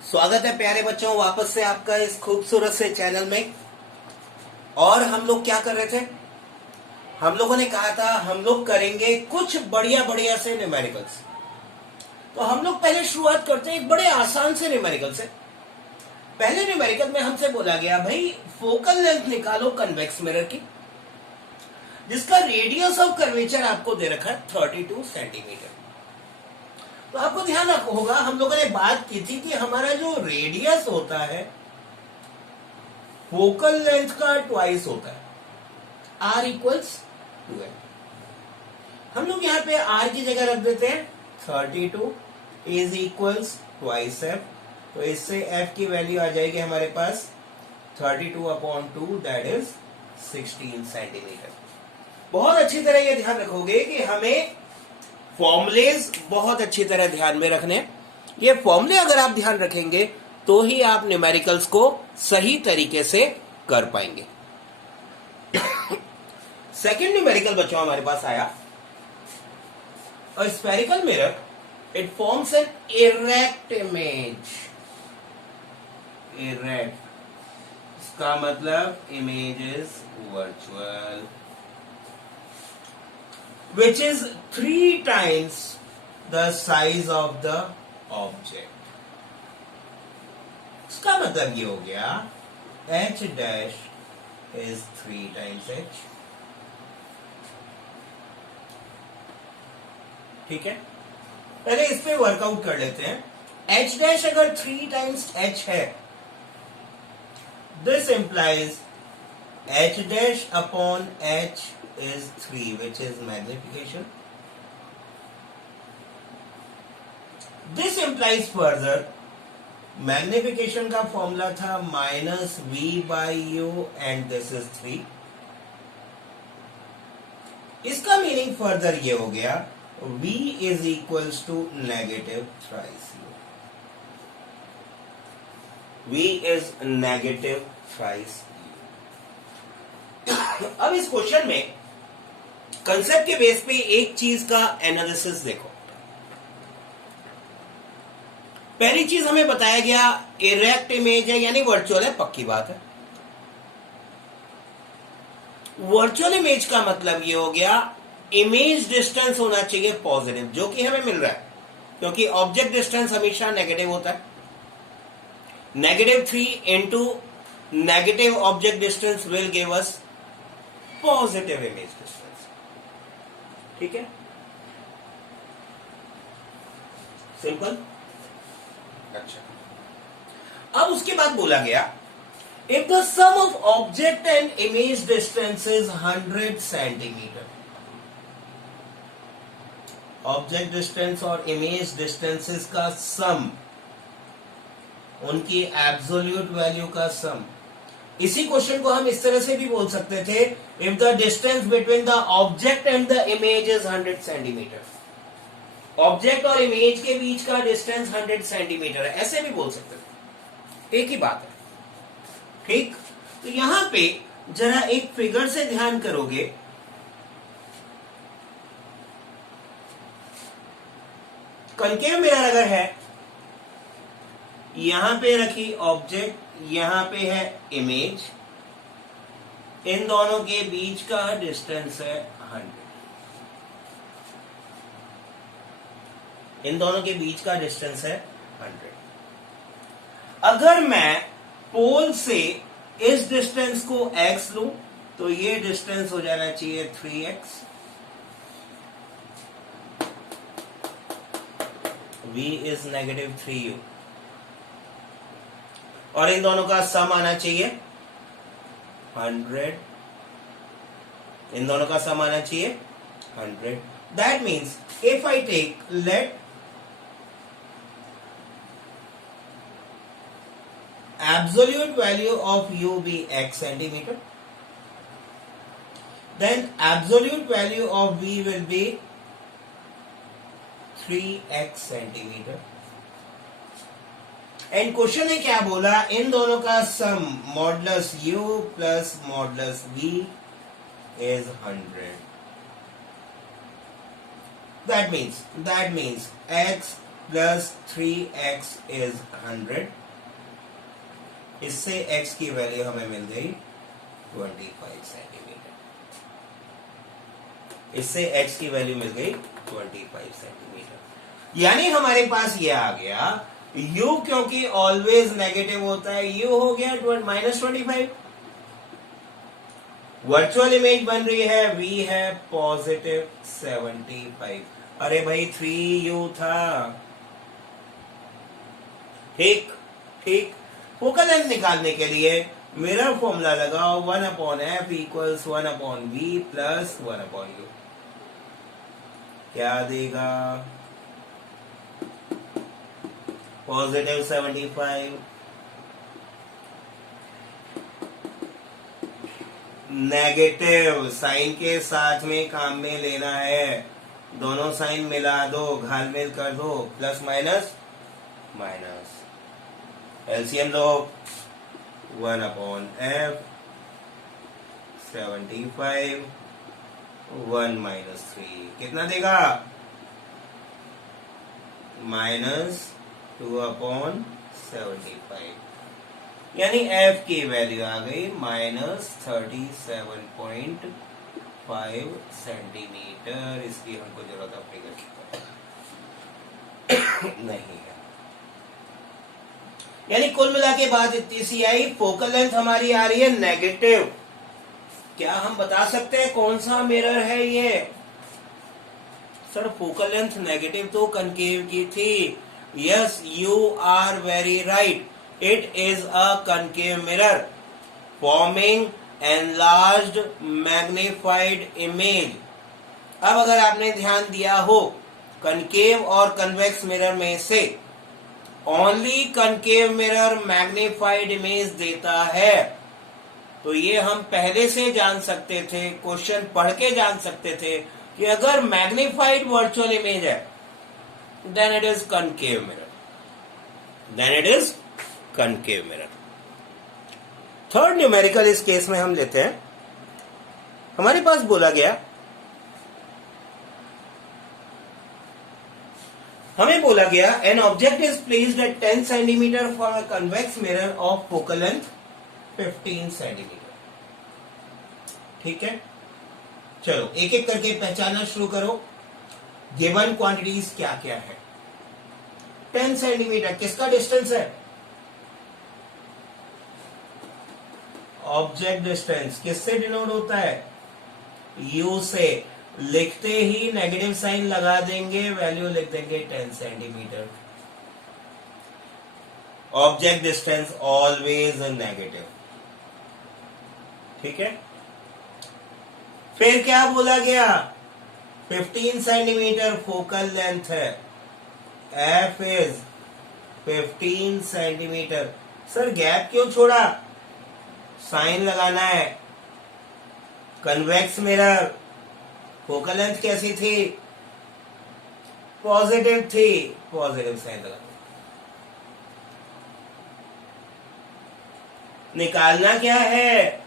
स्वागत है प्यारे बच्चों वापस से आपका इस खूबसूरत से चैनल में। और हम लोग क्या कर रहे थे? हम लोगों ने कहा था हम लोग करेंगे कुछ बढ़िया बढ़िया से न्यूमेरिकल्स। तो हम लोग पहले शुरुआत करते हैं एक बड़े आसान से न्यूमेरिकल से। पहले न्यूमेरिकल में हमसे बोला गया भाई फोकल लेंथ निकालो कन्वेक्स मिरर की, जिसका रेडियस ऑफ कर्वेचर आपको दे रखा है 32 सेंटीमीटर। तो आपको ध्यान रखो होगा, हम लोगों ने बात की थी कि हमारा जो रेडियस होता है फोकल लेंथ का ट्वाइस होता है, r इक्वल्स 2l। हम लोग यहां पे r की जगह रख देते हैं 32 इज इक्वल्स ट्वाइस f। तो इससे f की वैल्यू आ जाएगी हमारे पास 32/2 दैट इज 16 सेंटीमीटर। बहुत अच्छी तरह ये ध्यान रखोगे कि हमें फॉर्मुलेज बहुत अच्छी तरह ध्यान में रखने। ये फॉर्मुले अगर आप ध्यान रखेंगे तो ही आप न्यूमेरिकल्स को सही तरीके से कर पाएंगे। सेकेंड न्यूमेरिकल बच्चों हमारे पास आया, a spherical mirror it forms an erect image. Erect इसका मतलब image is virtual which is 3 times the size of the object। इसका मतलब ये हो गया h dash is 3 times h। ठीक है, पहले इस पे वर्कआउट कर लेते हैं। h dash अगर 3 times h है, this implies h dash upon h is 3 which is magnification। This implies further magnification का फॉर्मूला था minus v/u and this is 3। इसका मीनिंग फर्दर ये हो गया v is equals to negative thrice u। v is negative thrice u। अब इस question में concept के बेस पे एक चीज का एनालिसिस देखो। पहली चीज हमें बताया गया इरेक्ट इमेज है यानी वर्चुअल है, पक्की बात है। वर्चुअल इमेज का मतलब ये हो गया इमेज डिस्टेंस होना चाहिए पॉजिटिव, जो कि हमें मिल रहा है क्योंकि ऑब्जेक्ट डिस्टेंस हमेशा नेगेटिव होता है। -3 into negative object distance will give us positive image distance. ठीक है, सिंपल। अच्छा, अब उसके बाद बोला गया if the sum of object and image distance is 100 centimetre. Object distance और इमेज डिस्टेंसेस का सम, उनकी एब्सोल्यूट वैल्यू का सम। इसी क्वेश्चन को हम इस तरह से भी बोल सकते थे, if the distance between the object and the image is 100 centimetre. Object और इमेज के बीच का डिस्टेंस 100 सेंटीमीटर है, ऐसे भी बोल सकते थे, एक ही बात है। ठीक, तो यहां पे जरा एक फिगर से ध्यान करोगे, कनकेव मिरर अगर है, यहां पे रखी ऑब्जेक्ट, यहां पे है इमेज, इन दोनों के बीच का डिस्टेंस है 100। इन दोनों के बीच का डिस्टेंस है 100। अगर मैं पोल से इस डिस्टेंस को x लूं तो ये डिस्टेंस हो जाना चाहिए 3x। v इज -3u और इन दोनों का सम आना चाहिए 100। इन दोनों का सम आना चाहिए 100। That means if I take let absolute value of u be x centimeter, then absolute value of v will be 3x centimeter। And question ने क्या बोला, इन दोनों का sum modulus u plus modulus v is 100। That means x plus 3x is 100। इससे x की value हमें मिल गई 25 सेंटीमीटर। इससे x की वैल्यू मिल गई 25 सेंटीमीटर। यानी हमारे पास ये आ गया u, क्योंकि ऑलवेज नेगेटिव होता है, u हो गया -25। वर्चुअल इमेज बन रही है, v है +75। अरे भाई 3u था। ठीक ठीक। फोकल लेंथ निकालने के लिए मिरर फॉर्मूला लगाओ, 1/f equals 1/v plus 1/u। क्या देगा? +75। नेगेटिव साइन के साथ में काम में लेना है, दोनों साइन मिला दो, घालमेल कर दो, प्लस माइनस माइनस। एलसीएम लो, 1/f 75 1 - 3 कितना देगा? -2/75। यानी f की वैल्यू आ गई -37.5 सेंटीमीटर। इसकी हमको जरूरत अपनी नहीं है। यानी कुल मिला के बाद इतनी सी आई। फोकल लेंथ हमारी आ रही है नेगेटिव। क्या हम बता सकते हैं कौन सा मिरर है ये? सर फोकल लेंथ नेगेटिव तो कनकेव की थी। Yes, you are very right, it is a concave mirror forming enlarged magnified image. अब अगर आपने ध्यान दिया हो, कनकेव और कन्वेक्स मिरर में से only concave mirror magnified image देता है। तो ये हम पहले से जान सकते थे, क्वेश्चन पढ़ के जान सकते थे कि अगर मैग्निफाइड वर्चुअल इमेज है then it is concave mirror, then it is concave mirror. Third numerical इस केस में हम लेते हैं। हमारे पास बोला गया, हमें बोला गया an object is placed at 10 centimetre for a convex mirror of focal length 15 centimetre. ठीक है, चलो एक एक करके पहचानना शुरू करो। गिवन क्वांटिटीज क्या क्या है? 10 सेंटीमीटर किसका डिस्टेंस है? ऑब्जेक्ट डिस्टेंस किससे डिनोट होता है? u से। लिखते ही नेगेटिव साइन लगा देंगे, वैल्यू लिख देंगे 10 centimetre. Object distance always negative. ठीक है, फिर क्या बोला गया? 15 सेंटीमीटर फोकल लेंथ है, f is 15 centimetre. Sir gap क्यों छोड़ा? साइन लगाना है। कन्वेक्स मिरर, फोकल लेंथ कैसी थी? पॉजिटिव थी, पॉजिटिव साइन लगा। निकालना क्या है?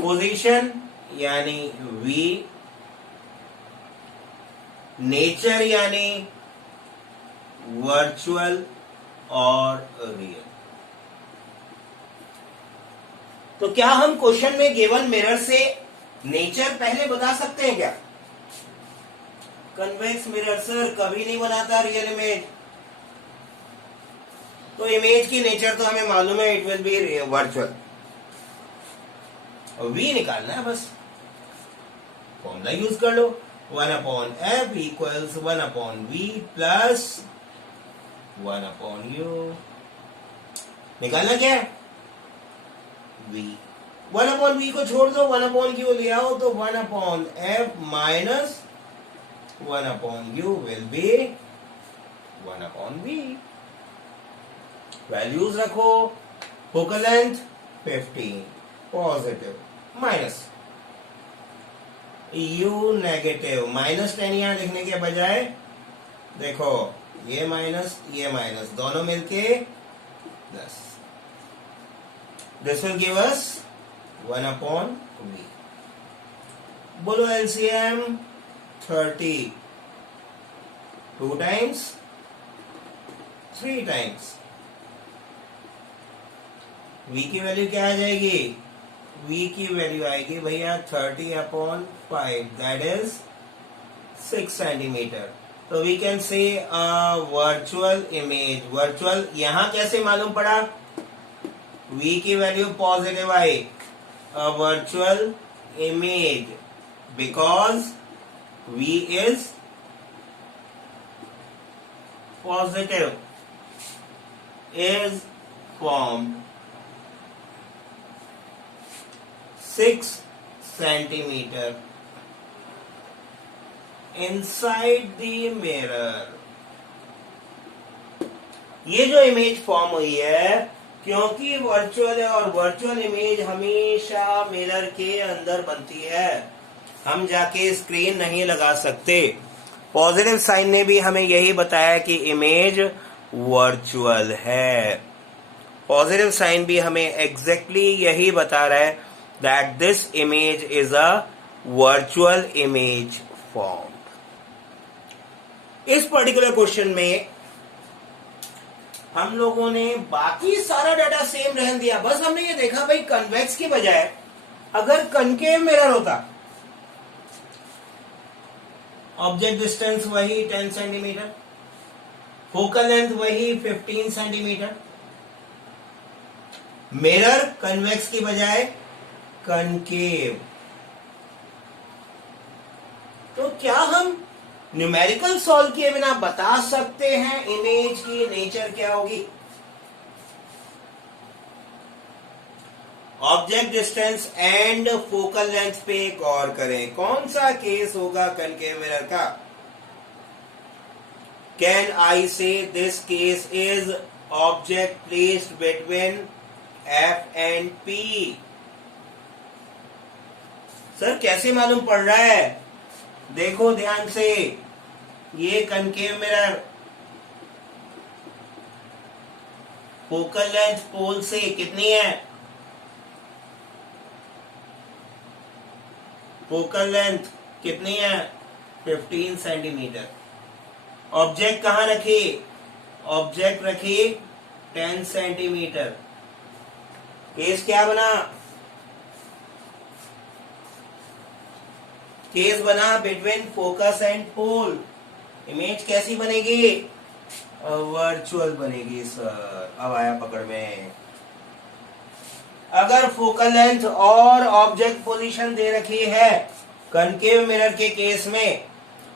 पोजीशन यानी v, नेचर यानी वर्चुअल और रियल। तो क्या हम क्वेश्चन में गिवन मिरर से नेचर पहले बता सकते हैं क्या? कन्वेक्स मिरर सर कभी नहीं बनाता रियल इमेज। तो इमेज की नेचर तो हमें मालूम है, it will be virtual. v निकालना है बस, फॉर्मूला यूज कर लो। 1/f equals 1/v plus 1/u। निकालना क्या है? v। 1/v को छोड़ दो, 1/q ले आओ, तो 1/f minus 1/u will be 1/v। Values रखो। Focal length 15 positive, minus u negative. -10 यहां लिखने के बजाय देखो ये माइनस दोनों मिलके 10। This will give us 1/v। बोलो एलसीएम 30, 2 टाइम्स 3 टाइम्स। v की वैल्यू क्या आ जाएगी? v की वैल्यू आएगी भैया 30/5, दैट इज 6 सेंटीमीटर। तो we can say virtual image, virtual यहां कैसे मालूम पड़ा? v की वैल्यू पॉजिटिव आई, a virtual image, because v is positive, is formed 6 centimeter inside the mirror। ये जो इमेज फॉर्म हुई है क्योंकि वर्चुअल है, और वर्चुअल इमेज हमेशा मिरर के अंदर बनती है, हम जाके स्क्रीन नहीं लगा सकते। पॉजिटिव साइन ने भी हमें यही बताया कि इमेज वर्चुअल है। पॉजिटिव साइन भी हमें एग्जैक्टली यही बता रहा है that this image is a virtual image form. इस पर्टिकुलर क्वेश्चन में हम लोगों ने बाकी सारा डाटा सेम रहने दिया, बस हमने ये देखा भाई कन्वेक्स की बजाय अगर कनकेव मिरर होता, ऑब्जेक्ट डिस्टेंस वही 10 सेंटीमीटर, फोकल लेंथ वही 15 सेंटीमीटर, मिरर कन्वेक्स की बजाय कनकेव, तो क्या हम न्यूमेरिकल सॉल्व किए बिना बता सकते हैं इमेज की नेचर क्या होगी? Object distance and focal length पे गौर करें, कौन सा केस होगा कनकेव मिरर का? कैन आई से this case is object placed between F and P. Sir कैसे मालूम पड़ रहा है? देखो ध्यान से, ये कनकेव मिरर फोकल लेंथ पोल से कितनी है? फोकल लेंथ कितनी है? 15 सेंटीमीटर। ऑब्जेक्ट कहां रखी? ऑब्जेक्ट रखी 10 सेंटीमीटर। केस क्या बना? केस बना between focus and pole. Image कैसी बनेगी? वर्चुअल बनेगी सर। अब आया पकड़ में। अगर फोकल लेंथ और ऑब्जेक्ट पोजीशन दे रखी है कनकेव मिरर के केस में,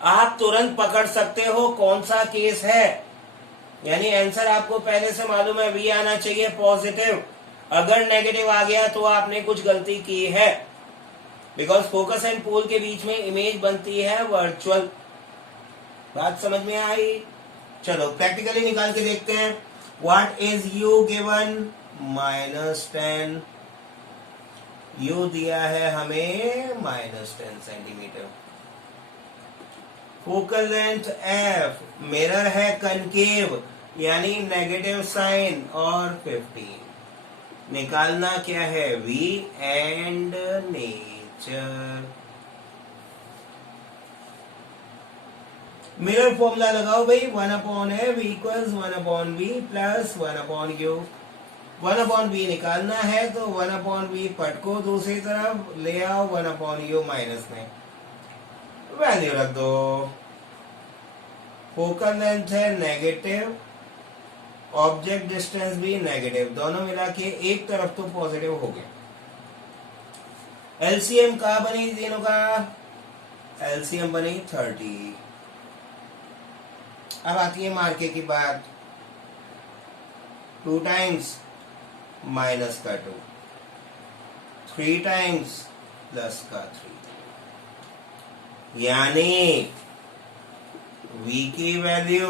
आप तुरंत पकड़ सकते हो कौन सा केस है। यानी आंसर आपको पहले से मालूम है, वी आना चाहिए पॉजिटिव। अगर नेगेटिव आ गया तो आपने कुछ गलती की है, बिकॉज फोकस एंड पोल के बीच में इमेज बनती है वर्चुअल। बात समझ में आई? चलो प्रैक्टिकली निकाल के देखते हैं। What is you given? -10। You दिया है हमें -10 centimetre. Focal length F, mirror है कनकेव यानी नेगेटिव साइन, और 15। निकालना क्या है? v and nature. Mirror formula लगाओ भाई, 1/f equals 1/v plus 1/u। 1/v निकालना है तो 1/v पटको दूसरी तरफ ले आओ, 1/u माइनस में वैल्यू रख दो। फोकल लेंथ है नेगेटिव, ऑब्जेक्ट डिस्टेंस भी नेगेटिव, दोनों मिला के एक तरफ तो पॉजिटिव हो गया। एलसीएम का बनी तीनों का? एलसीएम बनी 30। अब आती है मार्के की बात। 2 टाइम्स माइनस का 2, 3 टाइम्स प्लस का 3, यानी v की वैल्यू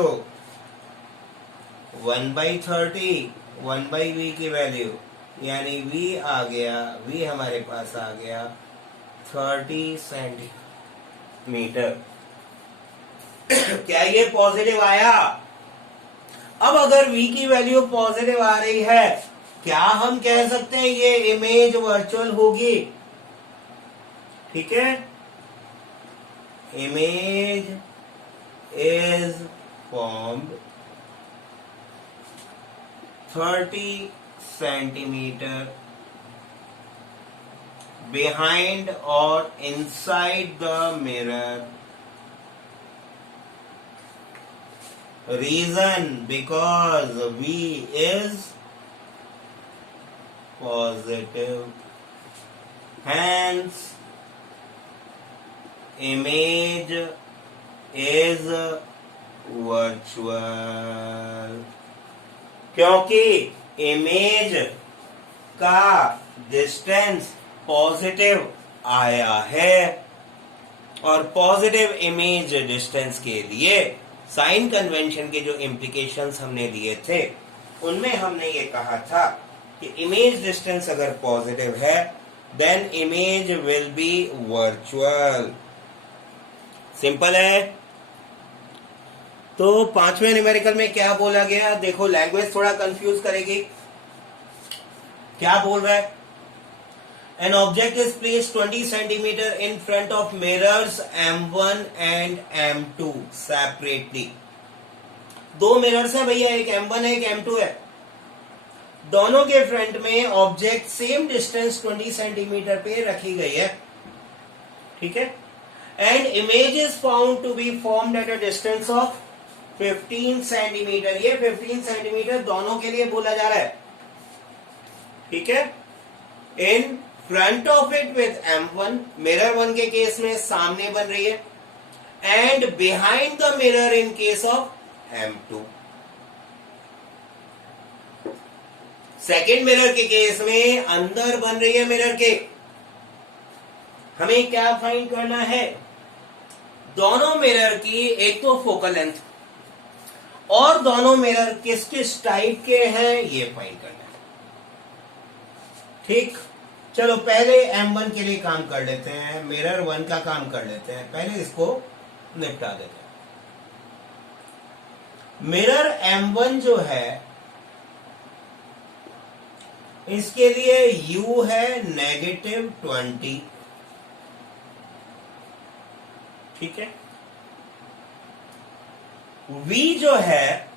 1/30, 1/v की वैल्यू, यानी v आ गया, v हमारे पास आ गया 30 सेंटीमीटर। क्या ये पॉजिटिव आया? अब अगर v की वैल्यू पॉजिटिव आ रही है, क्या हम कह सकते हैं ये इमेज वर्चुअल होगी? ठीक है, image is formed 30 centimeter behind or inside the mirror. Reason, because V is positive. Hence, image is virtual. क्योंकि इमेज का डिस्टेंस पॉजिटिव आया है और पॉजिटिव इमेज डिस्टेंस के लिए साइन कन्वेंशन के जो इम्प्लीकेशंस हमने लिए थे उनमें हमने ये कहा था कि इमेज डिस्टेंस अगर पॉजिटिव है then image will be virtual. Simple है. तो पांचवें न्यूमेरिकल में क्या बोला गया, देखो लैंग्वेज थोड़ा कंफ्यूज करेगी. क्या बोल रहा है? An object is placed 20 centimeter in front of mirrors M1 and M2 separately. दो मिरर्स हैं भैया, एक M1 है एक M2 है. दोनों के फ्रंट में ऑब्जेक्ट सेम डिस्टेंस 20 सेंटीमीटर पे रखी गई है. ठीक है. And image is found to be formed at a distance of 15 centimetre. ये 15 सेंटीमीटर दोनों के लिए बोला जा रहा है. ठीक है. In front of it with M1, mirror 1 के केस में सामने बन रही है, and behind the mirror in case of M2. Second mirror के केस में अंदर बन रही है मिरर के. हमें क्या फाइंड करना है? दोनों मिरर की एक तो फोकल लेंथ और दोनों मिरर किस किस टाइप के हैं ये फाइंड करना है. ठीक. चलो पहले M1 के लिए काम कर लेते हैं, मिरर 1 का काम कर लेते हैं. पहले इसको निपटा देते हैं. मिरर M1 जो है इसके लिए U है -20. ठीक है. V जो है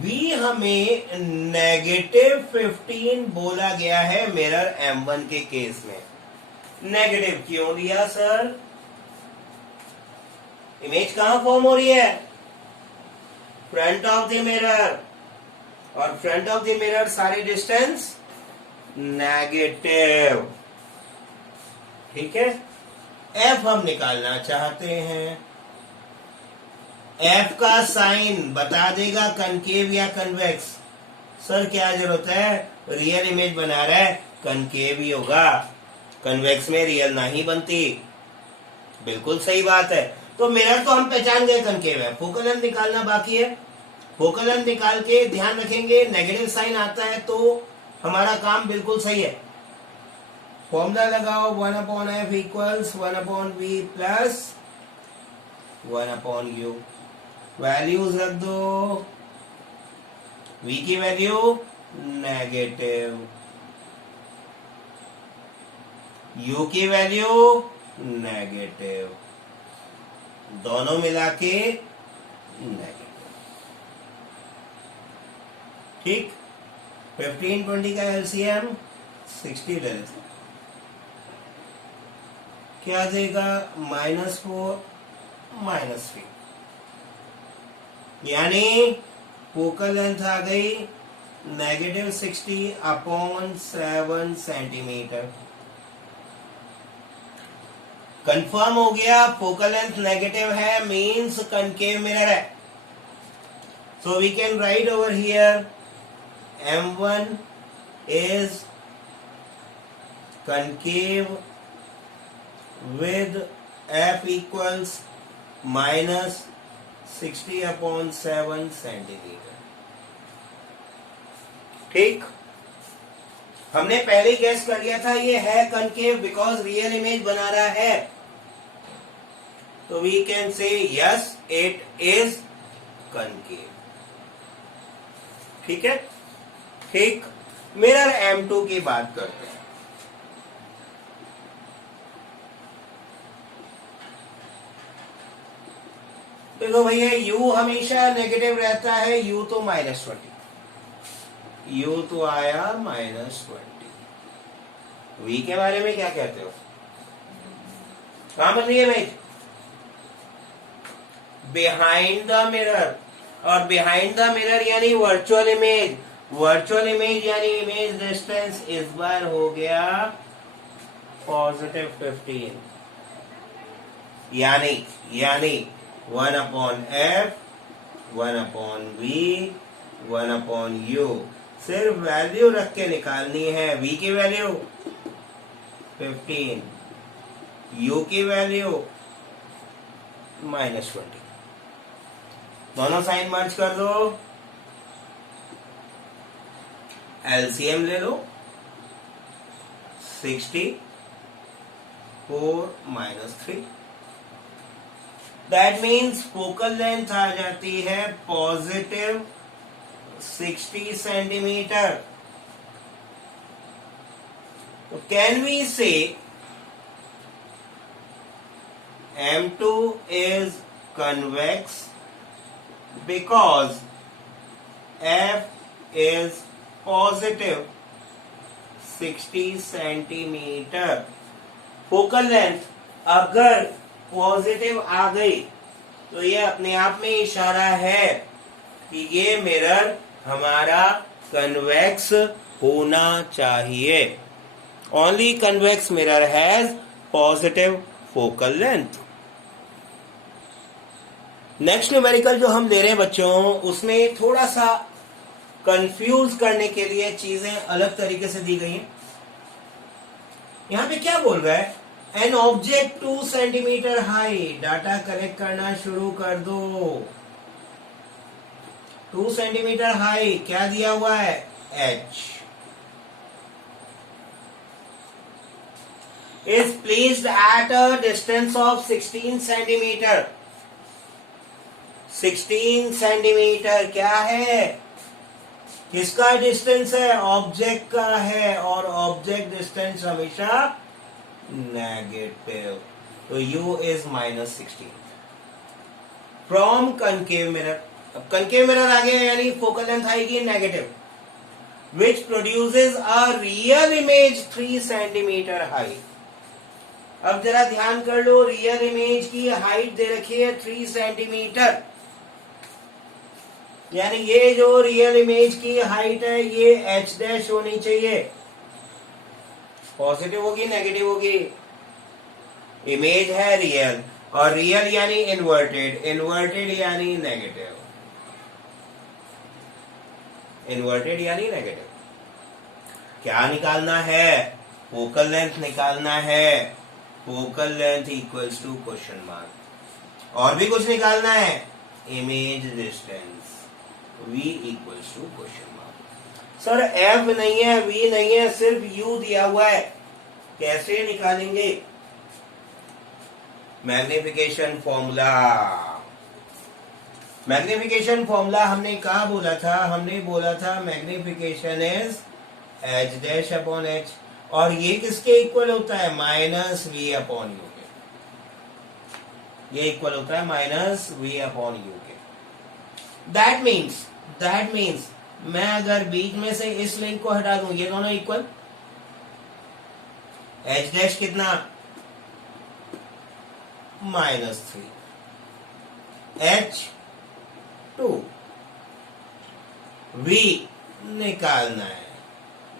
V हमें -15 बोला गया है मिरर M1 के केस में. नेगेटिव क्यों लिया सर? इमेज कहां फॉर्म हो रही है? फ्रंट ऑफ द मिरर, और फ्रंट ऑफ द मिरर सारी डिस्टेंस नेगेटिव. ठीक है. F हम निकालना चाहते हैं. F का साइन बता देगा कनकेव या कन्वेक्स. सर क्या जरूरत है, रियल इमेज बना रहा है, कनकेव ही होगा, कन्वेक्स में रियल नहीं बनती. बिल्कुल सही बात है. तो मिरर तो हम पहचान गए कनकेव है, फोकल लेंथ निकालना बाकी है. फोकल लेंथ निकाल के ध्यान रखेंगे नेगेटिव साइन आता है तो हमारा काम बिल्कुल सही है. फॉर्मूला लगाओ, 1/f equals 1/v plus 1/u. Values रख दो. v की वैल्यू नेगेटिव, u की वैल्यू नेगेटिव, दोनों मिला के नेगेटिव. ठीक. 15-20 का एलसीएम 60 ले लेते. क्या देगा? -4 -3. यानी फोकल लेंथ आ गई -60/7 सेंटीमीटर. कंफर्म हो गया फोकल लेंथ नेगेटिव है, मींस कनकेव मिरर है. So we can write over here M1 is concave with F equals -60/7 centimetre. ठीक. हमने पहले ही गैस कर लिया था ये है कनकेव बिकॉज रियल इमेज बना रहा है. तो we can say yes it is concave. ठीक है. ठीक. मिरर M2 की बात करते हैं. देखो भैया U हमेशा नेगेटिव रहता है, U तो -20. u तो आया -20। v के बारे में क्या कहते हो? कहां बन रही है इमेज? बिहाइंड द मिरर, और बिहाइंड द मिरर यानी वर्चुअल इमेज। वर्चुअल इमेज यानी इमेज डिस्टेंस इस बार हो गया +15, यानी 1/f 1/v 1/u। सिर्फ वैल्यू रख के निकालनी है। v की वैल्यू 15, u की वैल्यू -20। दोनों साइन मर्ज कर दो, एलसीएम ले लो। 64 -3, दैट मीन्स फोकल लेंथ आ जाती है +60 सेंटीमीटर। तो कैन वी से M2 is convex because F is +60 centimetre. Focal length अगर पॉजिटिव आ गई तो ये अपने आप में इशारा है कि ये मिरर हमारा कन्वेक्स होना चाहिए। Only convex mirror has positive focal length. Next numerical जो हम ले रहे हैं बच्चों, उसमें थोड़ा सा कंफ्यूज करने के लिए चीजें अलग तरीके से दी गई हैं। यहां पे क्या बोल रहा है? An object 2 centimetre high. Data collect करना शुरू कर दो। 2 सेंटीमीटर हाई क्या दिया हुआ है? h is placed at a distance of 16 centimetre. 16 centimetre क्या है? किसका डिस्टेंस है? ऑब्जेक्ट का है, और ऑब्जेक्ट डिस्टेंस हमेशा नेगेटिव। तो u is -16 from concave mirror. अब कनकेव मिरर आ गया यानी फोकल लेंथ आएगी negative, which produces a real image 3 centimetre high. अब जरा ध्यान कर लो, रियल इमेज की हाइट दे रखी है 3 सेंटीमीटर, यानी ये जो रियल इमेज की हाइट है ये h डैश होनी चाहिए। पॉजिटिव होगी नेगेटिव होगी? इमेज है रियल, और रियल यानी इन्वर्टेड, इन्वर्टेड यानी नेगेटिव, इन्वर्टेड यानी नेगेटिव। क्या निकालना है? फोकल लेंथ निकालना है। Focal length equals to question mark. और भी कुछ निकालना है? Image distance v equals to question mark. Sir f नहीं है, v नहीं है, सिर्फ u दिया हुआ है, कैसे निकालेंगे? Magnification formula. मैग्निफिकेशन फॉर्मूला हमने कहा बोला था? हमने बोला था magnification is h dash upon h, और ये किसके इक्वल होता है? -v अपॉन u के। ये इक्वल होता है -v अपॉन u के। दैट मीन्स मैं अगर बीच में से इस लिंक को हटा दूं, ये दोनों इक्वल। h डैश कितना? -3, h2, v निकालना है,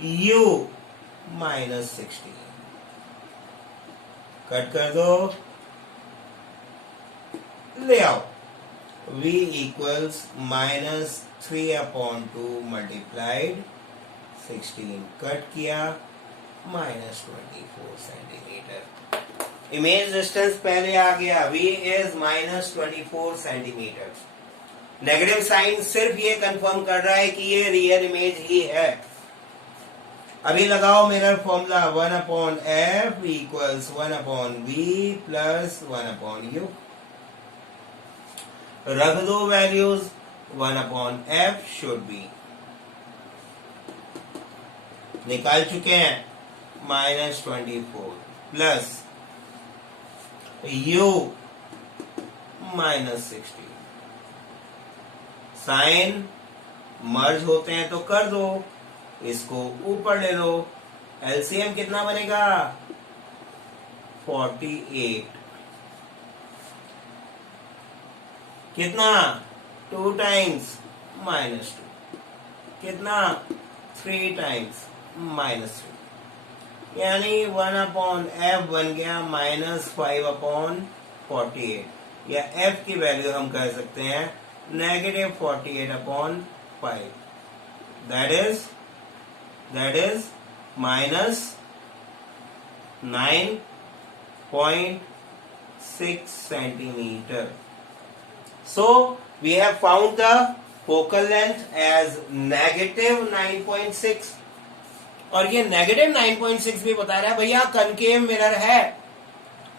u -16। कट कर दो, ले आओ। v इक्वल्स -3/2 मल्टीप्लाइड 16, कट किया, -24 सेंटीमीटर। इमेज डिस्टेंस पहले आ गया, v is -24 centimetre. Negative sign सिर्फ ये कंफर्म कर रहा है कि ये रियल इमेज ही है। अभी लगाओ mirror formula, 1/f equals 1/v plus 1/u। रख दो वैल्यूज, 1/f शुड बी, निकाल चुके हैं, -24 प्लस u -16। साइन मर्ज होते हैं तो कर दो, इसको ऊपर ले लो, एलसीएम कितना बनेगा 48, कितना 2 टाइम्स -2, कितना 3 टाइम्स -3, यानी 1/f बन गया -5/48, या f की वैल्यू हम कह सकते हैं -48/5, that is -9.6 centimeter. So we have found the focal length as -9.6, और ये -9.6 भी बता रहा है भैया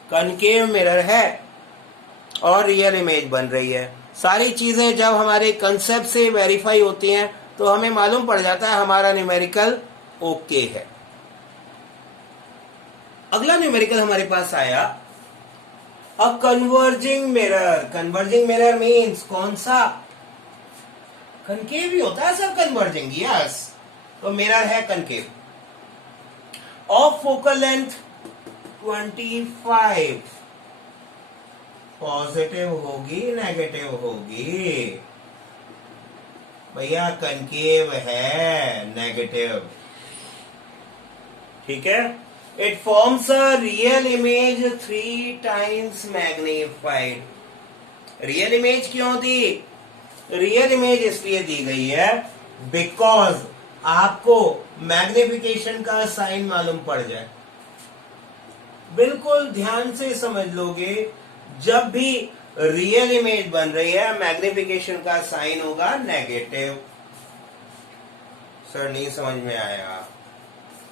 कनकेव मिरर है और रियल इमेज बन रही है। सारी चीजें जब हमारे कंसेप्ट से वेरीफाई होती हैं तो हमें मालूम पड़ जाता है हमारा न्यूमेरिकल ओके है। अगला न्यूमेरिकल हमारे पास आया अ कन्वर्जिंग मिरर मीन्स कौन सा, कनकेव ही होता है सर कन्वर्जिंग, यस, तो मिरर है concave, of focal length 25, positive होगी नेगेटिव होगी, भैया कनकेव है नेगेटिव, ठीक है। It forms a real image 3 times magnified. Real image क्यों दी, रियल इमेज इसलिए दी गई है बिकॉज आपको मैग्निफिकेशन का साइन मालूम पड़ जाए। बिल्कुल ध्यान से समझ लोगे, जब भी रियल इमेज बन रही है मैग्निफिकेशन का साइन होगा नेगेटिव। सर नहीं समझ में आया,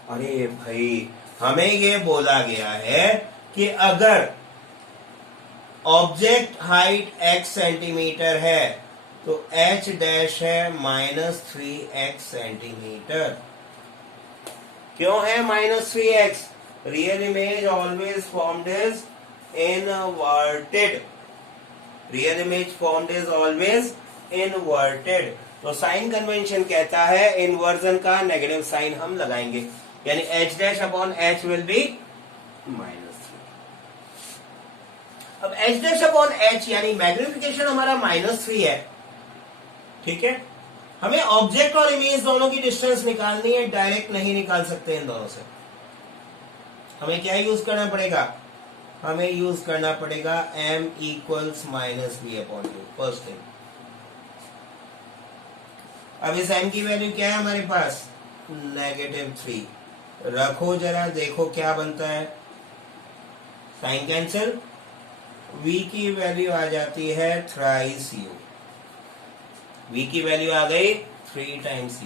अरे भाई हमें ये बोला गया है कि अगर ऑब्जेक्ट हाइट x सेंटीमीटर है तो h डैश है -3x सेंटीमीटर। क्यों है -3x, real image always formed is inverted, real image formed is always inverted, तो साइन कन्वेंशन कहता है इन्वर्जन का नेगेटिव साइन हम लगाएंगे, यानी h dash upon h will be -3। अब h डैश अपॉन h यानी मैग्निफिकेशन हमारा -3 है, ठीक है। हमें ऑब्जेक्ट और इमेज दोनों की डिस्टेंस निकालनी है, डायरेक्ट नहीं निकाल सकते इन दोनों से। हमें क्या यूज करना पड़ेगा, हमें यूज करना पड़ेगा m equals -b/u, first thing. अब इस m की वैल्यू क्या है हमारे पास -3, रखो जरा देखो क्या बनता है, साइन कैंसिल, v की वैल्यू आ जाती है थ्राइस u, v की वैल्यू आ गई 3 टाइम्स u,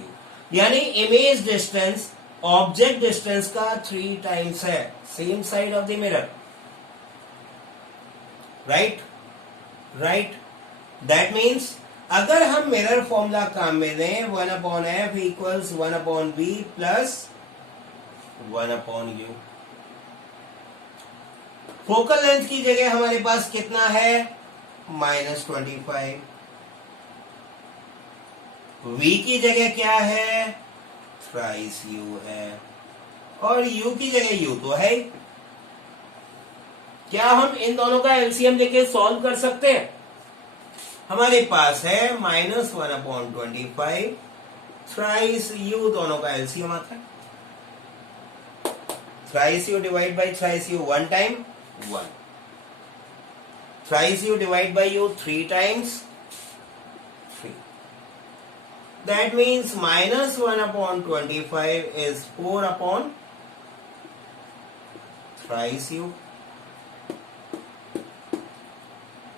यानी इमेज डिस्टेंस ऑब्जेक्ट डिस्टेंस का 3 टाइम्स है, same side of the mirror, right. That means अगर हम मिरर फॉर्मूला काम में दें 1/f equals 1/b plus 1/u, focal length की जगह हमारे पास कितना है -25, v की जगह क्या है थ्राइस u है, और u की जगह u तो है। क्या हम इन दोनों का एलसीएम लेके सॉल्व कर सकते हैं, हमारे पास है -1/25 थ्राइस u, दोनों का एलसीएम आता है, thrice u divide by thrice u 1 time 1, thrice u divide by u 3 times 3, that means -1/25 is 4 thrice u।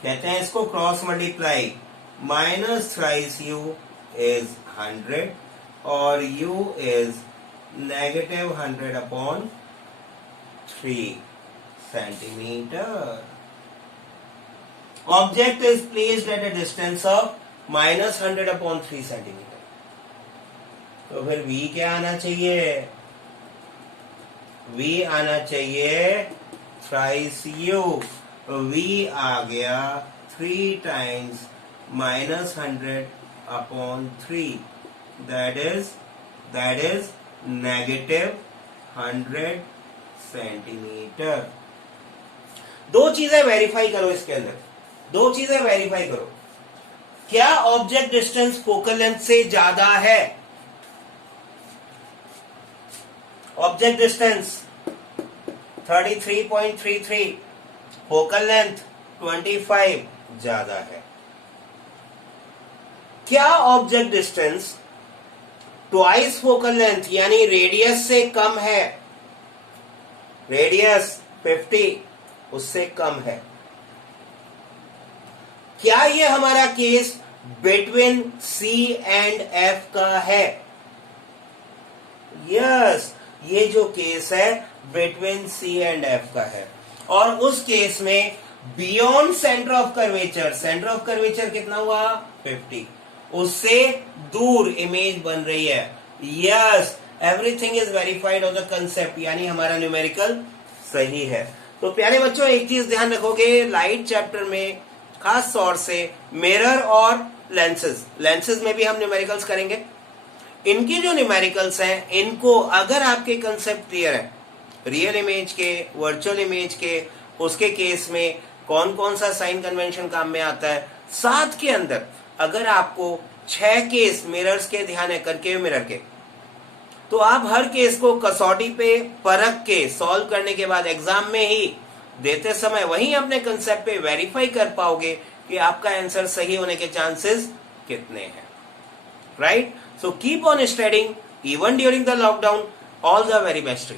कहते हैं इसको cross multiply, minus thrice u is 100 और u is -100/3 centimeter. Object is placed at a distance of -100/3 centimeter. तो फिर v क्या आना चाहिए, v आना चाहिए थ्राइस u, v आ गया 3 times -100/3, that is that is -100 centimetre. दो चीजें वेरीफाई करो इसके अंदर, दो चीजें वेरीफाई करो। क्या ऑब्जेक्ट डिस्टेंस फोकल लेंथ से ज्यादा है? ऑब्जेक्ट डिस्टेंस 33.33, फोकल लेंथ 25 ज्यादा है। क्या object distance twice focal length यानी रेडियस से कम है? रेडियस 50 उससे कम है। क्या ये हमारा case between C and F का है? यस, ये जो केस है बिटवीन C एंड F का है। और उस केस में beyond centre of curvature, centre of curvature कितना हुआ? 50, उससे दूर इमेज बन रही है। Yes, everything is verified on the concept, यानी हमारा न्यूमेरिकल सही है। तो प्यारे बच्चों, एक चीज ध्यान रखोगे लाइट चैप्टर में, खास तौर से मिरर और लेंसेज, लेंसेज में भी हम न्यूमेरिकल्स करेंगे। इनके जो न्यूमेरिकल्स हैं, इनको अगर आपके कंसेप्ट क्लियर है रियल इमेज के, वर्चुअल इमेज के, उसके केस में कौन कौन सा साइन कन्वेंशन काम में आता है, साथ के अंदर अगर आपको 6 केस मिरर्स के ध्यान है, करके मिरर के, तो आप हर केस को कसौटी पे परख के सॉल्व करने के बाद एग्जाम में ही देते समय वहीं अपने कंसेप्ट पे वेरीफाई कर पाओगे कि आपका आंसर सही होने के चांसेस कितने हैं। Right? So keep on studying even during the lockdown. All the very best.